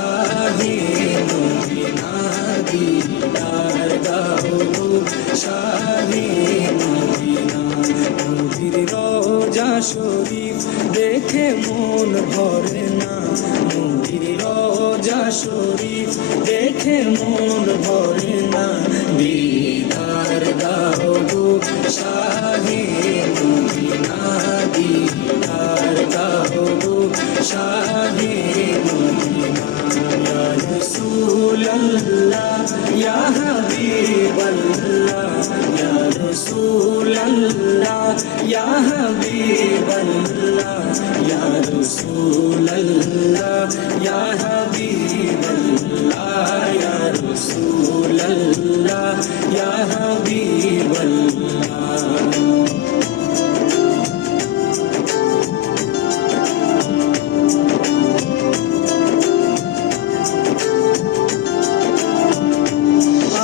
শাহে Medina দিদার দাও গো শাহে Medina. নবীর রওজা শরীফ দেখে মন ভরে না, নবীর রওজা শরীফ দেখে মন ভরে না। দিদার দাও গো শাহে মদিনা দিদার দাও গো শাহে মদিনা। ইয়া রাসূলুল্লাহ ইয়া হাবিবাল্লাহ, ইয়া রাসূলুল্লাহ ইয়া হাবিবাল্লাহ, ইয়া রাসূলুল্লাহ ইয়া হাবিবাল্লাহ, ইয়া রাসূলুল্লাহ ইয়া হাবিবাল্লাহ।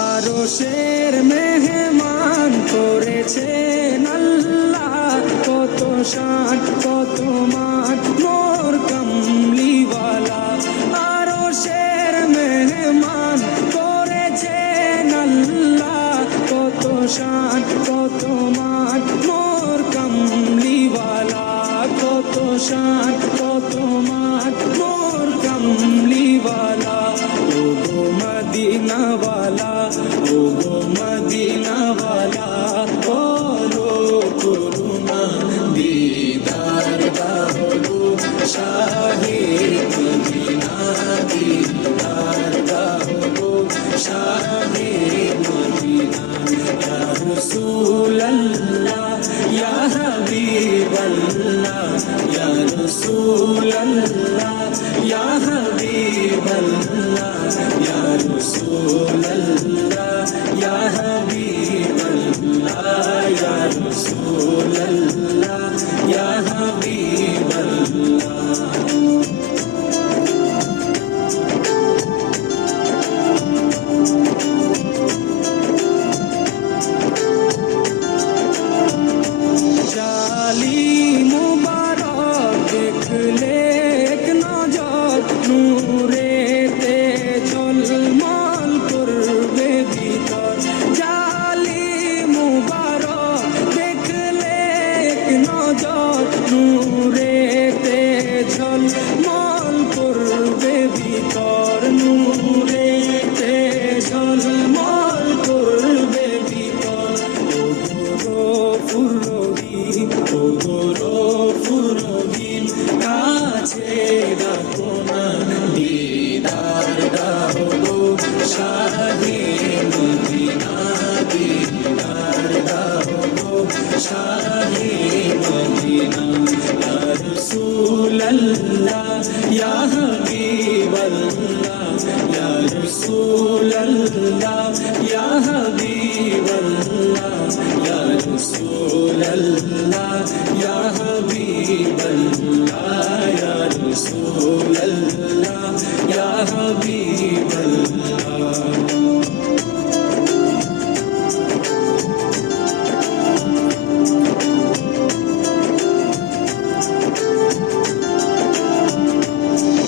আরশের মেহমান করেছেন আল্লাহ, কত শান কত মান মোর কামলিওয়ালা। আরশের মেহমান করেছেন আল্লাহ, কত শান কত মান মোর কামলিওয়ালা, কত শান কত মান মোর কামলিওয়ালা। ও গো মদিনাওয়ালা, ও গো মদিনাওয়ালা, বলো করুণা দিদার দাও গো শাহে মদিনা দিদার দাও গো শাহে মদিনা। ইয়া রাসূলুল্লাহ ইয়া হাবিবাল্লাহ, ইয়া রাসূলুল্লাহ ইয়া হাবিবাল্লাহ, ইয়া রাসূলুল্লাহ ইয়া হাবিবাল্লাহ, ইয়া রাসূলুল্লাহ ইয়া হাবিবাল্লাহ। জালিম মুবারক দেখলে এক নজর, নূরেতে ঝলমল করবে ভিতর। জালিম মুবারক দেখলে এক নজর, নূরেতে ঝলমল করবে ভিতর, নূরেতে ঝলমল করবে ভিতর। ও গফুর রহিম, ও গফুর রহিম, কাছে ডাকো না দিদার দাও গো শাহে মদিনা দিদার দাও গো শাহে মদিনা। ইয়া রাসূলুল্লাহ ইয়া হাবিবাল্লাহ, ইয়া রাসূলুল্লাহ ইয়া হাবিবাল্লাহ, ইয়া রাসূলুল্লাহ ইয়া হাবিবাল্লাহ, ইয়া রাসূলুল্লাহ ইয়া হাবিবাল্লাহ।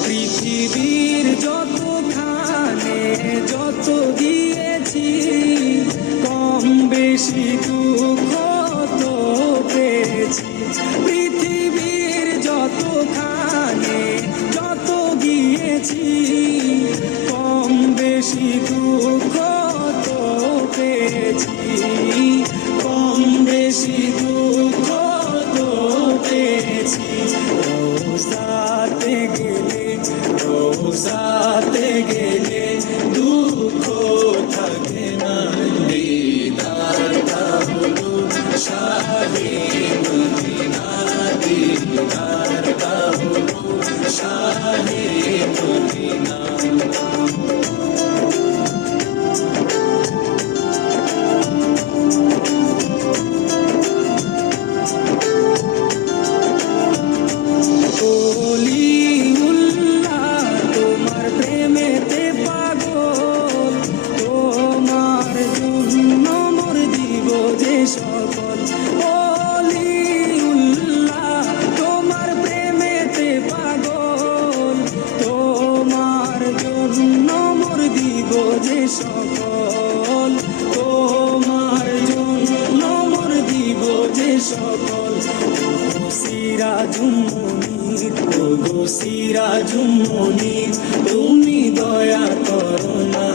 পৃথিবীর যতখানে যত দিয়েছি, কম বেশি দুঃখ তো পেয়েছি। পৃথিবীর যতখানে যত গিয়েছি, কম সকল, তোমার জন্য মোর দিব যে সকল। সিরাজুম মুনির, ওগো সিরাজুম মুনির, তুমি দয়া করো না,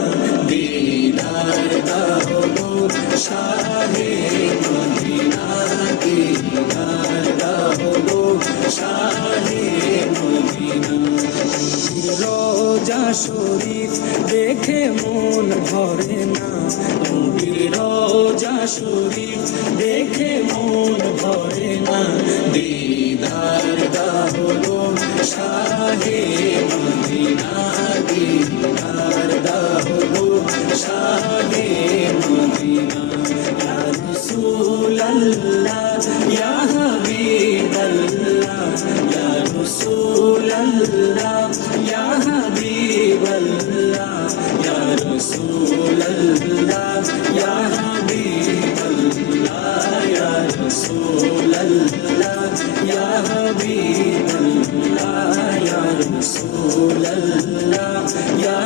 দিদার দাও গো শাহে মদিনা, দিদার দাও গো শাহে মদিনা। রোজা শরীফ দেখে মন ভরে না, নবীর রোজা শরীফ দেখে মন ভরে না, দিদার দাও গো শাহে মদিনা, দিদার দাও গো শাহে মদিনা। ইয়া রাসূলুল্লাহ ইয়া হাবিবাল্লাহ, ইয়া রাসূলুল্লাহ ইয়া হাবিবাল্লাহ, ইয়া রাসূলুল্লাহ ইয়া হাবিবাল্লাহ, ইয়া রাসূলুল্লাহ ইয়া হাবিবাল্লাহ, ইয়া রাসূলুল্লাহ ইয়া